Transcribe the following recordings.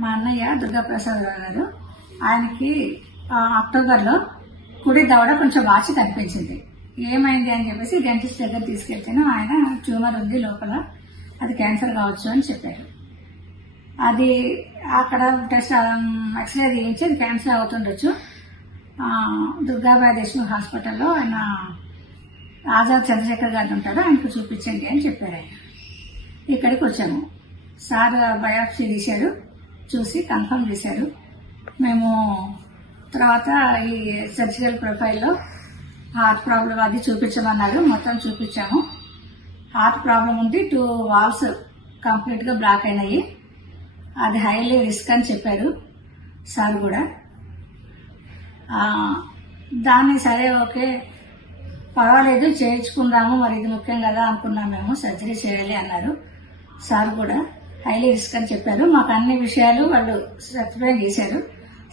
మా అన్నయ్య దుర్గాప్రసాదరావు గారు, ఆయనకి అక్టోబర్లో కుడి దవడ కొంచెం వాచి కనిపించింది. ఏమైంది అని చెప్పేసి డెంటిస్ట్ దగ్గర తీసుకెళ్తాను. ఆయన ట్యూమర్ ఉంది లోపల, అది క్యాన్సర్ కావచ్చు అని చెప్పారు. అది అక్కడ టెస్ట్ ఎక్స్రే తీయించి అది క్యాన్సర్ అవుతుండొచ్చు, దుర్గాబాయి దేశ్ముఖ్ హాస్పిటల్లో ఆయన ఆజాద్ చంద్రశేఖర్ గారు ఉంటారు, ఆయనకు చూపించండి అని చెప్పారు. ఆయన ఇక్కడికి వచ్చాము. సార్ బయాప్సీ తీశారు, చూసి కన్ఫర్మ్ చేశారు. మేము తర్వాత ఈ సర్జికల్ ప్రొఫైల్లో హార్ట్ ప్రాబ్లం అది చూపించమన్నారు, మొత్తం చూపించాము. హార్ట్ ప్రాబ్లం ఉంది, 2 వాల్వ్స్ కంప్లీట్ గా బ్లాక్ అయినాయి, అది హైలీ రిస్క్ అని చెప్పారు సార్ కూడా. దాన్ని సరే ఓకే పర్వాలేదు చేయించుకుందాము, మరి ఇది ముఖ్యం కదా అనుకున్నాం, మేము సర్జరీ చేయాలి అన్నారు సార్ కూడా. హైలీ రిస్క్ అని చెప్పారు. మాకు అన్ని విషయాలు వాళ్ళు ఎక్స్ప్లెయిన్ చేశారు.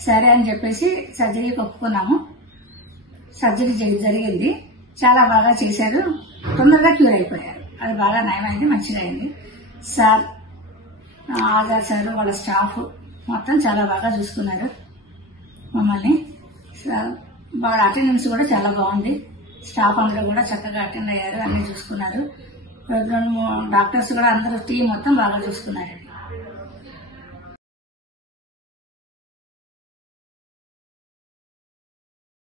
సరే అని చెప్పేసి సర్జరీకి ఒప్పుకున్నాము. సర్జరీ జరిగింది, చాలా బాగా చేశారు, తొందరగా క్యూర్ అయిపోయారు. అది బాగా నయమైంది, మంచిగా అయింది. సార్ ఆజాద్ సార్ వాళ్ళ స్టాఫ్ మొత్తం చాలా బాగా చూసుకున్నారు మమ్మల్ని. వాళ్ళ అటెండెన్స్ కూడా చాలా బాగుంది, స్టాఫ్ అందరూ కూడా చక్కగా అటెండ్ అయ్యారు, అన్ని చూసుకున్నారు. డాక్టర్స్ కూడా అందరూ టీం మొత్తం బాగా చూసుకున్నారు.